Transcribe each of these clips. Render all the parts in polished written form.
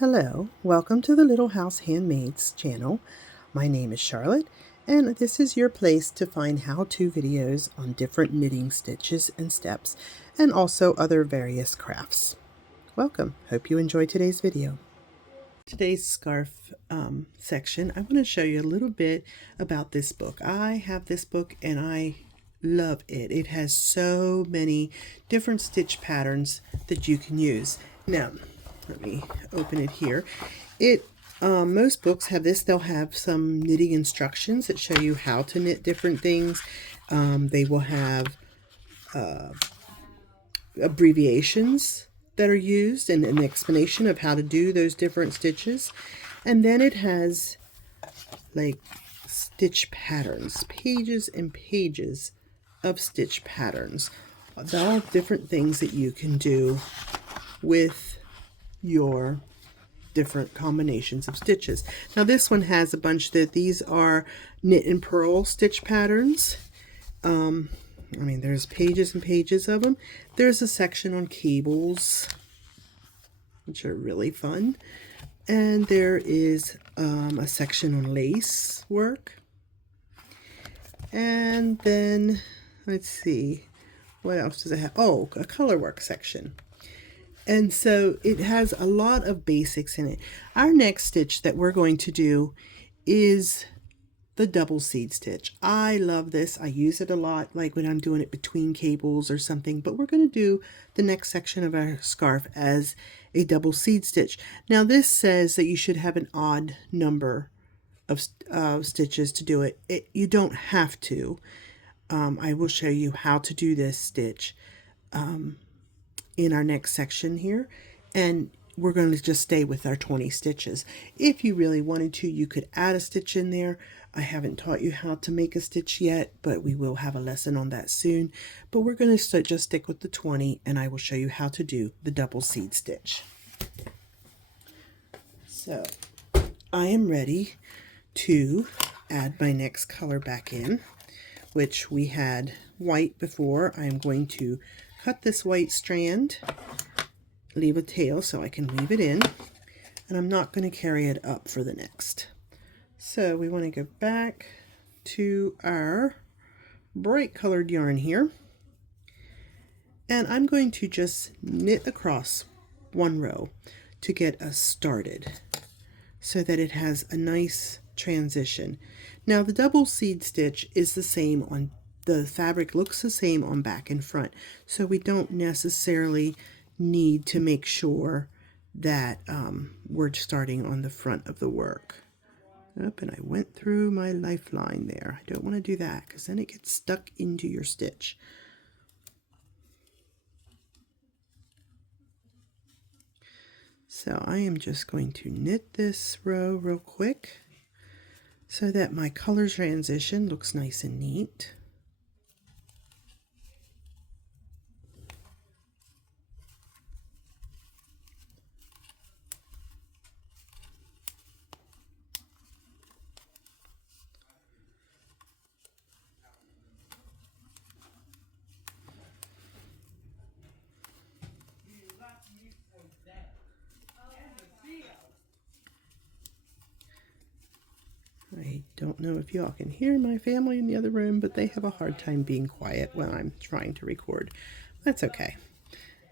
Hello, welcome to the Little House Handmaids channel. My name is Charlotte, and this is your place to find how-to videos on different knitting stitches and steps, and also other various crafts. Welcome, hope you enjoyed today's video. Today's scarf section, I want to show you a little bit about this book. I have this book and I love it. It has so many different stitch patterns that you can use. Now, let me open it here. Most books have this. They'll have some knitting instructions that show you how to knit different things. They will have abbreviations that are used and an explanation of how to do those different stitches. And then it has like stitch patterns, pages and pages of stitch patterns. All different things that you can do with your different combinations of stitches. Now this one has a bunch that these are knit and purl stitch patterns. There's pages and pages of them. There's a section on cables, which are really fun. And there is a section on lace work. And then, let's see, what else does it have? Oh, a color work section. And so it has a lot of basics in it. Our next stitch that we're going to do is the double seed stitch. I love this. I use it a lot, like when I'm doing it between cables or something, but we're going to do the next section of our scarf as a double seed stitch. Now this says that you should have an odd number of stitches to do it. You don't have to. I will show you how to do this stitch in our next section here, and we're going to just stay with our 20 stitches. If you really wanted to, you could add a stitch in there. I haven't taught you how to make a stitch yet, but we will have a lesson on that soon. But we're going to just stick with the 20, and I will show you how to do the double seed stitch. So I am ready to add my next color back in, which we had white before. I am going to cut this white strand, leave a tail so I can weave it in, and I'm not going to carry it up for the next. So we want to go back to our bright colored yarn here, and I'm going to just knit across one row to get us started so that it has a nice transition. Now the double seed stitch is the same on the fabric, looks the same on back and front, so we don't necessarily need to make sure that we're starting on the front of the work. Up, and I went through my lifeline there. I don't want to do that because then it gets stuck into your stitch. So I am just going to knit this row real quick so that my color transition looks nice and neat. I don't know if y'all can hear my family in the other room, but they have a hard time being quiet when I'm trying to record. That's okay.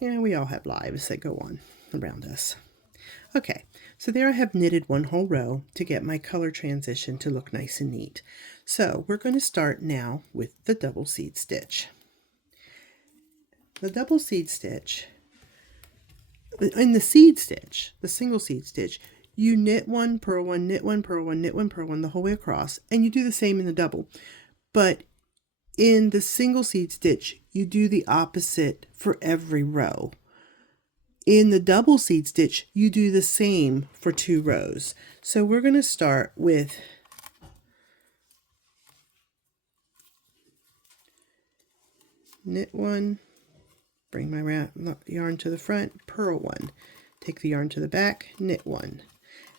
Yeah, we all have lives that go on around us. Okay, so there I have knitted one whole row to get my color transition to look nice and neat. So we're going to start now with the double seed stitch. The double seed stitch, in the seed stitch, the single seed stitch, you knit one, purl one, knit one, purl one, knit one, purl one the whole way across, and you do the same in the double. But in the single seed stitch, you do the opposite for every row. In the double seed stitch, you do the same for 2 rows. So we're going to start with knit one, bring my yarn to the front, purl one, take the yarn to the back, knit one.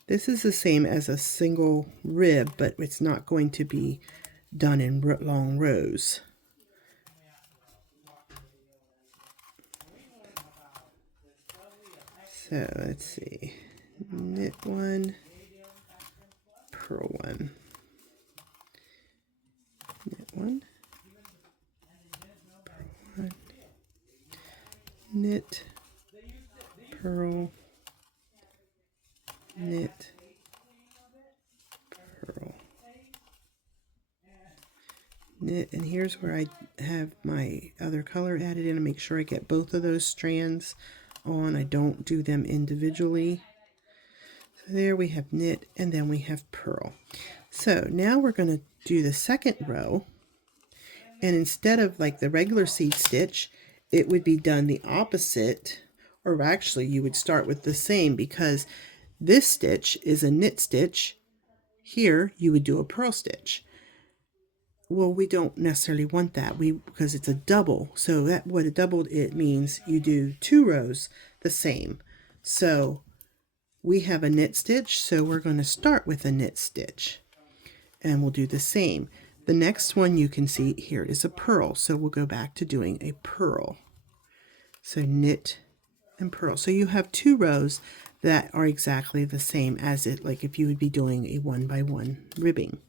This is the same as a single rib, but it's not going to be done in long rows. So let's see, knit one, purl one, knit one, purl one, knit, purl, knit, purl, knit. And here's where I have my other color added in to make sure I get both of those strands on. I don't do them individually. So there we have knit, and then we have purl. So now we're going to do the second row, and instead of like the regular seed stitch, it would be done the opposite, or actually you would start with the same, because this stitch is a knit stitch. Here you would do a purl stitch. Well, we don't necessarily want that, because it's a double. So that what a double it means, you do 2 rows the same. So we have a knit stitch, so we're going to start with a knit stitch, and we'll do the same. The next one you can see here is a purl, so we'll go back to doing a purl. So knit and purl. So you have 2 rows that are exactly the same as it, like if you would be doing a 1-by-1 ribbing.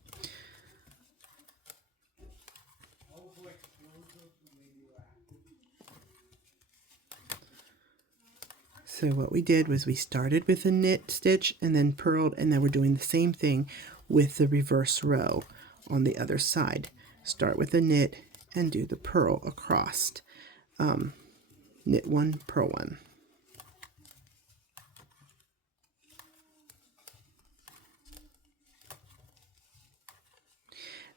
So what we did was we started with a knit stitch and then purled, and then we're doing the same thing with the reverse row on the other side. Start with a knit and do the purl across. Knit one, purl one.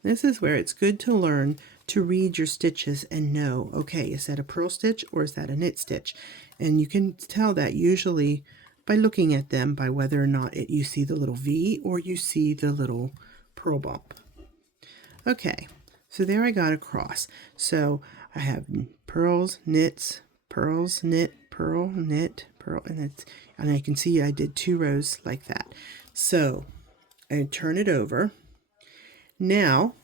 This is where it's good to learn to read your stitches and know, okay, is that a purl stitch or is that a knit stitch? And you can tell that usually by looking at them, by whether or not you see the little V or you see the little purl bump. Okay, so there I got across. So I have purls, knits, purls, knit, purl, knit, purl, and I can see I did 2 rows like that. So I turn it over. Now,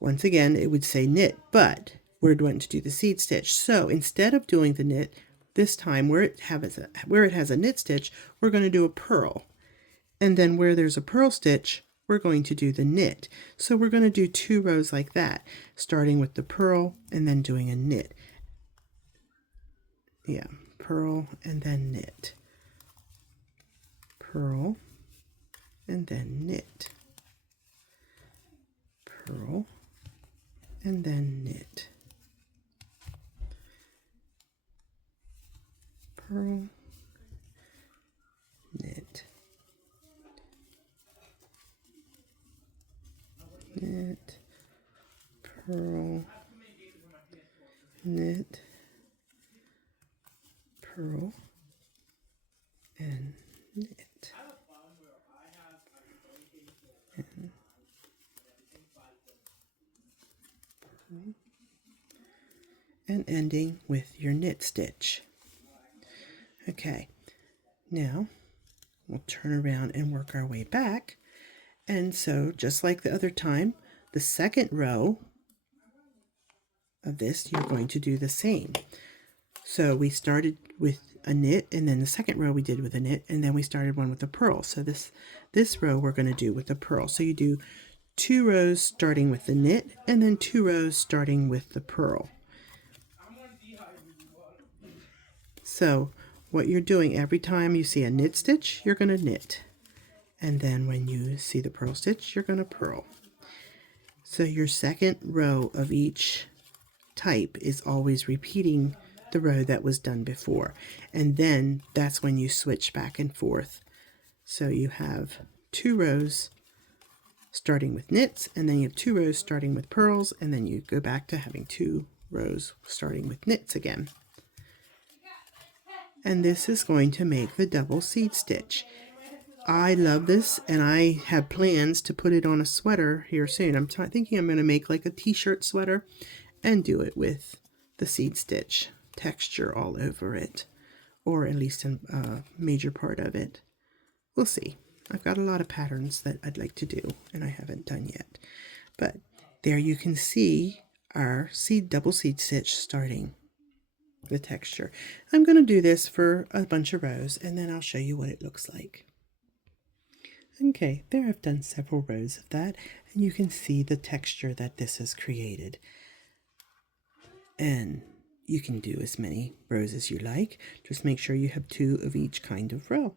once again, it would say knit, but we're going to do the seed stitch. So instead of doing the knit, this time where it has a knit stitch, we're going to do a purl. And then where there's a purl stitch, we're going to do the knit. So we're going to do 2 rows like that, starting with the purl and then doing a knit. Yeah, purl and then knit. Purl and then knit. Purl and then knit. Purl, knit, knit, purl, knit, purl, and knit. And ending with your knit stitch. Okay, now we'll turn around and work our way back. And so just like the other time, the second row of this, you're going to do the same. So we started with a knit, and then the second row we did with a knit, and then we started one with a purl. So this row we're going to do with a purl. So you do 2 rows starting with the knit, and then 2 rows starting with the purl. So what you're doing, every time you see a knit stitch, you're going to knit. And then when you see the purl stitch, you're going to purl. So your second row of each type is always repeating the row that was done before. And then that's when you switch back and forth. So you have 2 rows starting with knits, and then you have 2 rows starting with purls, and then you go back to having 2 rows starting with knits again. And this is going to make the double seed stitch. I love this, and I have plans to put it on a sweater here soon. I'm thinking I'm going to make like a t-shirt sweater and do it with the seed stitch texture all over it, or at least a major part of it. We'll see. I've got a lot of patterns that I'd like to do and I haven't done yet. But there you can see our double seed stitch starting. the texture. I'm going to do this for a bunch of rows and then I'll show you what it looks like. Okay, there I've done several rows of that and you can see the texture that this has created. And you can do as many rows as you like. Just make sure you have 2 of each kind of row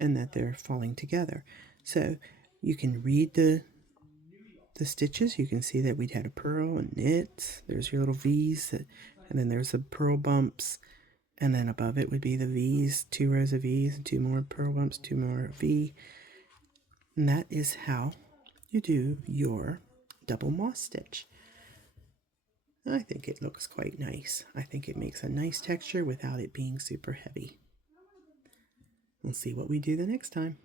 and that they're falling together. So you can read the stitches. You can see that we'd had a purl and knit. There's your little V's, and then there's the purl bumps, and then above it would be the V's, 2 rows of V's, 2 more purl bumps, 2 more V. And that is how you do your double moss stitch. I think it looks quite nice. I think it makes a nice texture without it being super heavy. We'll see what we do the next time.